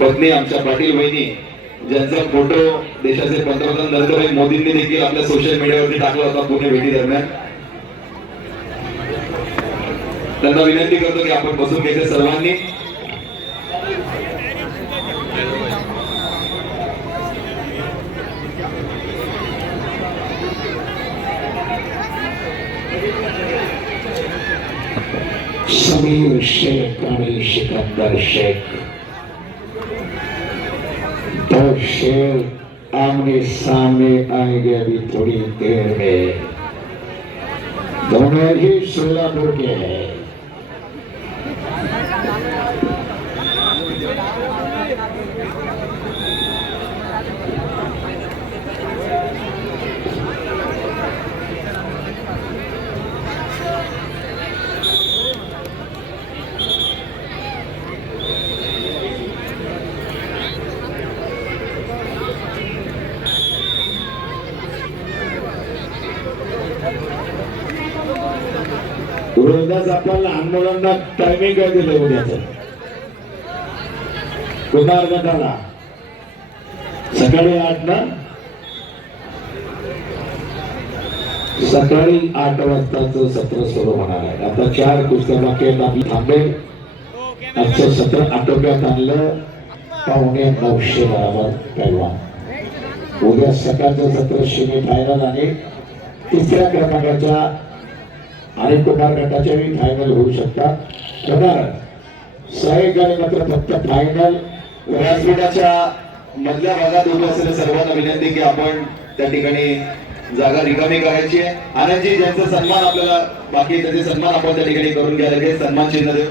पत्नी आमच्या पाटील बहिणी ज्यांचा फोटो देशाचे पंतप्रधान नरेंद्र मोदींनी देखील आपल्या सोशल मीडियावरती टाकला होता पुणे भेटी दरम्यान. त्यांना विनंती करतो की आपण बसून घ्यायचे सर्वांनी. समीर शेख आणि सिकंदर शेख दो शेर आमने सामने आएंगे अभी थोड़ी देर में. दोनों ही सोलापुर के हैं. रोजच आपण लहान मुलांना टायमिंग काय दिलं उद्याचं कुमार गटाला सकाळी 8 ना सकाळी 8 वाजताचं सत्र सुरू होणार आहे. आता 4 कुस्त्या बाकी आहेत. आपली थांबेल. आजचं सत्र आटोक्यात आणलं 8:45 बरोबर पहिला. उद्या सकाळचं सत्र सेमी फायनल आणि 3ऱ्या क्रमांकाच्या आणि कुमार गटाच्याही फायनल होऊ शकतात. कारण सायंकाळी मात्र फक्त फायनल. व्यासपीठाच्या मधल्या भागात उभे असलेल्या सर्वांना विनंती की आपण त्या ठिकाणी जागा रिकामी करायची आहे. आनंदजी ज्यांचा सन्मान आपल्याला बाकी त्याचे सन्मान आपण त्या ठिकाणी करून घ्यायला सन्मान चिन्ह देऊ.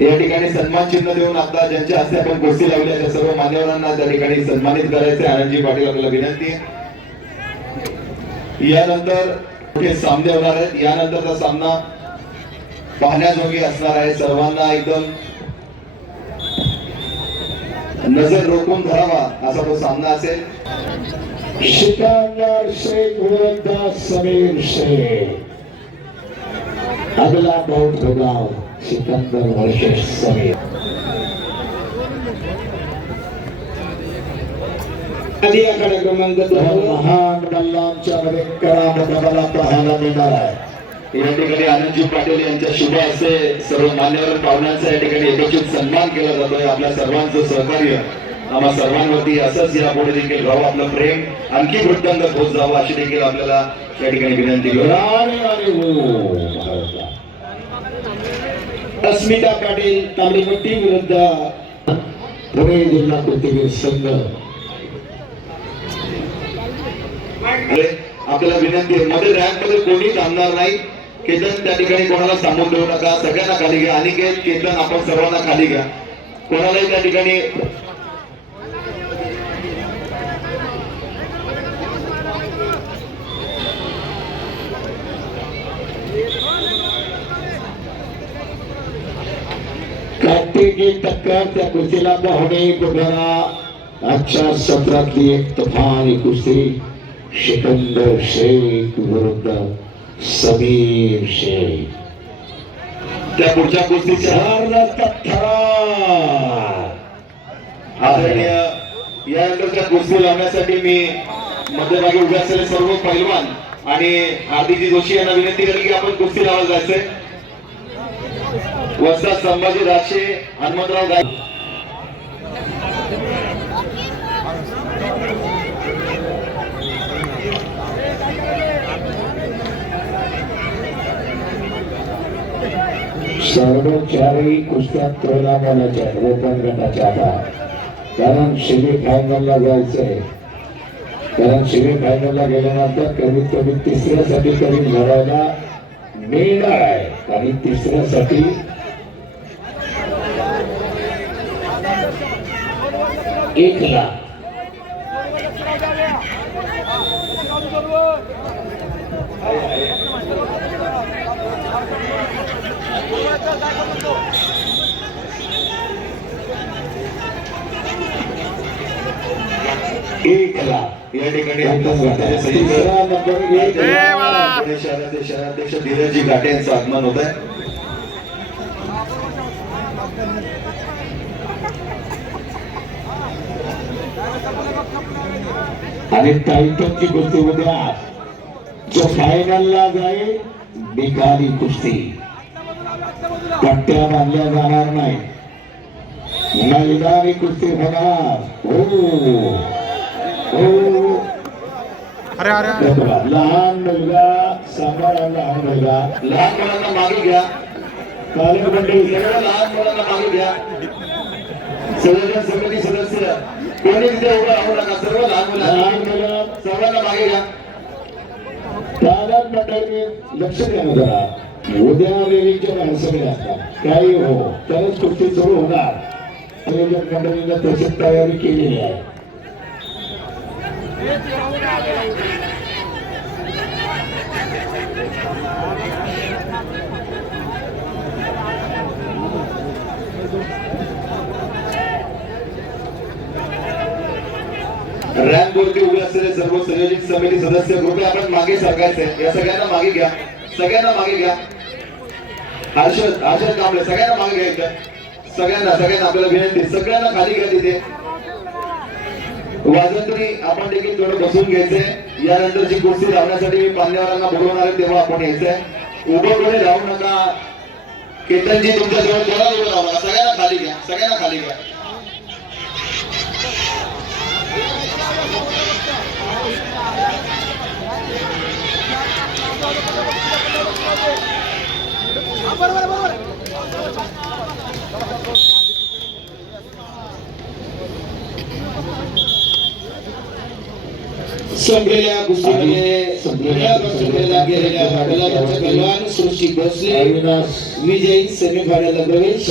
या ठिकाणी सन्मान चिन्ह देऊन आता ज्यांच्या हस्ते आपण कुस्ती लावली अशा सर्व मान्यवरांना त्या ठिकाणी सन्मानित करायचे. आनंदजी पाटील आपल्याला विनंती आहे. यानंतर मोठे सामने होणार आहेत. यानंतरचा सामना पाहण्याजोगी असणार आहे. सर्वांना एकदम नजर रोखून धरावा असा तो सामना असेल. सिकंदर शेख विरुद्ध समीर शेख. अगला बाउट होगा सिकंदर वर्सेस समीर. आधी आकडा क्रमांक 2 महान मल्लांच्या मध्ये करामत मला पाहायला मिळणार आहे. या ठिकाणी आनंदजी पाटील यांच्या शुभ हस्ते सर्व मान्यवर पाहुण्यांचा या ठिकाणी एकत्रित सन्मान केला जातोय. आपल्या सर्वांचं सहकार्य आम्हा सर्वांवरती असंच यापुढे देखील राहू. आपलं प्रेम आणखी वृद्धांत होत जावं अशी देखील आपल्याला या ठिकाणी विनंती करू. अस्मिता पाटील तांबडीपट्टी विरुद्ध पुणे जिल्हा कुस्तीगीर संघ. आपल्याला विनंती आहे मध्ये रॅम्प मध्ये कोणी थांबणार नाही. केतन त्या ठिकाणी कोणाला सांगून देऊ नका. सगळ्यांना खाली घ्या. आणि केतन आपण सर्वांना खाली घ्या. कोणालाही त्या ठिकाणी की टक्कर त्या कुस्तीला पाहुणे बघा. आजच्या सत्रातली एक तुफानी कुस्ती सिकंदर शेख विरुद्ध समीर शेख. त्या पुढच्या कुस्तीच्या आदरणीय यानंतरच्या कुस्ती लावण्यासाठी मी मध्यभागी उभे असलेले सर्व पैलवान आणि हार्दिकजी जोशी यांना विनंती करेल की आपण कुस्ती लावायला जायचंय. वस्ताद संभाजी राशे, हनुमंतराव गाय. सर्व 4ही कुस्त्या तोलामोलाच्या ओपन गटाच्या आता. कारण सेमी फायनलला जायचंय. कारण सेमी फायनलला गेल्यानंतर कमीत कमी 3ऱ्यासाठी तरी लढायला मिळणार आहे. आणि 3ऱ्यासाठी एक लाख. एकला या ठिकाणी आपल्या स्पर्धेचे तिसरा संयोजक नंबर एक पुणे शहराचे शहराध्यक्ष धीरजी घाटे यांचं आगमन होत आहे. आणि टायटनची कुस्ती उद्या जो फायनलला जाईल बिकाली कुस्ती पट्ट्या बांधल्या जाणार नाही, मैदानी कुस्ती होणार. हो हो लहान मुलगा सांभाळा, लहान मुलगा लहान मुलांना मागे घ्या, पालकमंडळी सगळ्या लहान मुलांना मागे घ्या. संयोजन समिती सदस्य कोणी तिथे उभं राहू नका, सर्व लहान लहान मुलांना मुलं सर्वांना मागे घ्या. पालक मंडळी लक्ष द्या ना जरा. उद्या रेलीच्या माणसाकडे असतात काही हो तरच कुस्ती सुरू होणार. संयोजक मंडळीने तशी तयारी केलेली आहे. रॅम्प वरती उभे असलेले सर्व संयोजित समिती सदस्य कृपया आपण मागे सरकायचे. या सगळ्यांना मागे घ्या, सगळ्यांना मागे घ्या. हर्षद कांबळे सगळ्यांना मागे घ्या इथं. सगळ्यांना आपल्याला विनंती, सगळ्यांना खाली घ्या तिथे. वाजंत्री आपण देखील थोडं बसून घ्यायचंय. यानंतरची कुस्ती लावण्यासाठी मी मान्यवरांना बोलवणार आहे, तेव्हा आपण यायचंय. उभं कोणी राहू नका. केतनजी तुमच्या जवळ कोणाला उभं राहू नका, सगळ्यांना खाली घ्या, सगळ्यांना खाली घ्या. संपलेल्या कुस्तीमध्ये संपलेल्या गेलेल्या पैलवान सृष्टी भोसले अविनाश विजयी सेमीफायनलला प्रवेश.